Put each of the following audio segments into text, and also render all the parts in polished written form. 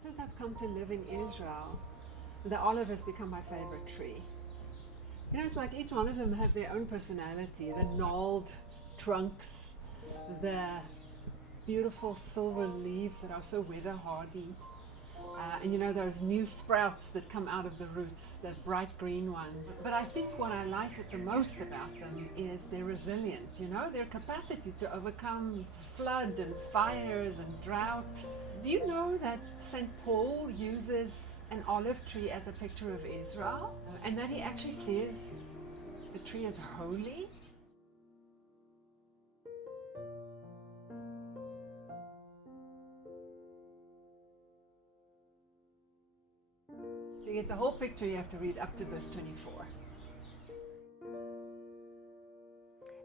Since I've come to live in Israel, the olive has become my favorite tree. You know, it's like each one of them have their own personality. The gnarled trunks, the beautiful silver leaves that are so weather hardy, and you know, those new sprouts that come out of the roots, the bright green ones. But I think what I like the most about them is their resilience, you know, their capacity to overcome flood and fires and drought. Do you know that St. Paul uses an olive tree as a picture of Israel? And that he actually says the tree is holy? To get the whole picture, you have to read up to verse 24.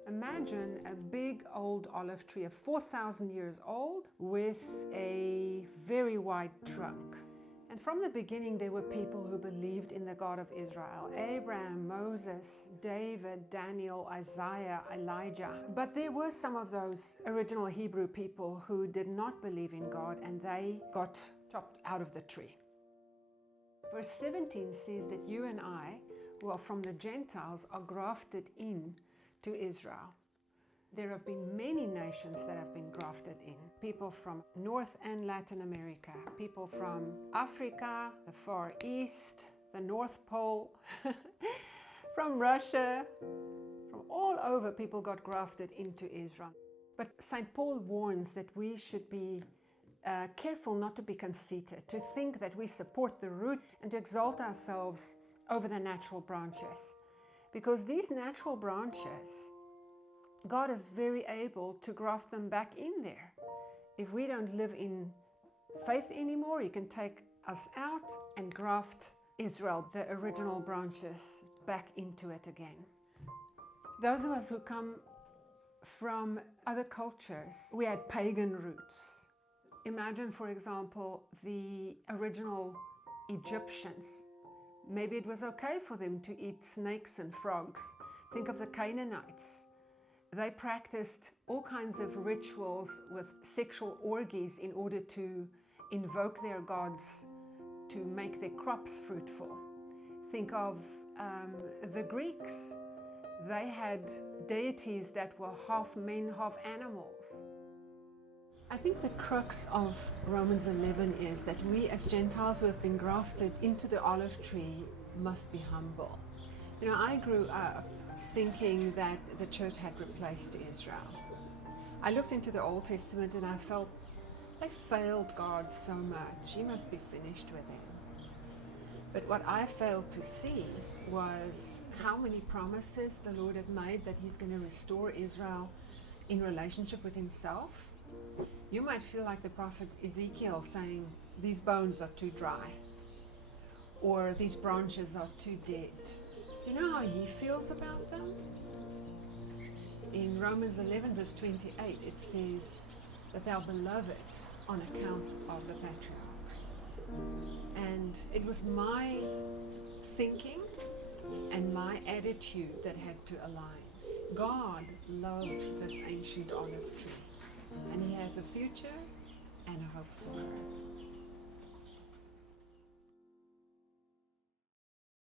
Imagine a big old olive tree of 4,000 years old with a very wide trunk. And from the beginning, there were people who believed in the God of Israel: Abraham, Moses, David, Daniel, Isaiah, Elijah. But there were some of those original Hebrew people who did not believe in God, and they got chopped out of the tree. Verse 17 says that you and I, who are from the Gentiles, are grafted in to Israel. There have been many nations that have been grafted in. People from North and Latin America, people from Africa, the Far East, the North Pole, from Russia, from all over, people got grafted into Israel. But St. Paul warns that we should be careful not to be conceited, to think that we support the root and to exalt ourselves over the natural branches. Because these natural branches, God is very able to graft them back in there. If we don't live in faith anymore, He can take us out and graft Israel, the original branches, back into it again. Those of us who come from other cultures, we had pagan roots. Imagine, for example, the original Egyptians. Maybe it was okay for them to eat snakes and frogs. Think of the Canaanites. They practiced all kinds of rituals with sexual orgies in order to invoke their gods to make their crops fruitful. Think of the Greeks. They had deities that were half men, half animals. I think the crux of Romans 11 is that we as Gentiles who have been grafted into the olive tree must be humble. You know, I grew up thinking that the church had replaced Israel. I looked into the Old Testament and I felt they failed God so much. He must be finished with him. But what I failed to see was how many promises the Lord had made that He's going to restore Israel in relationship with Himself. You might feel like the prophet Ezekiel saying, these bones are too dry, or these branches are too dead. Do you know how he feels about them? In Romans 11 verse 28 it says that they are beloved on account of the patriarchs. And it was my thinking and my attitude that had to align. God loves this ancient olive tree, and He has a future and a hope for her.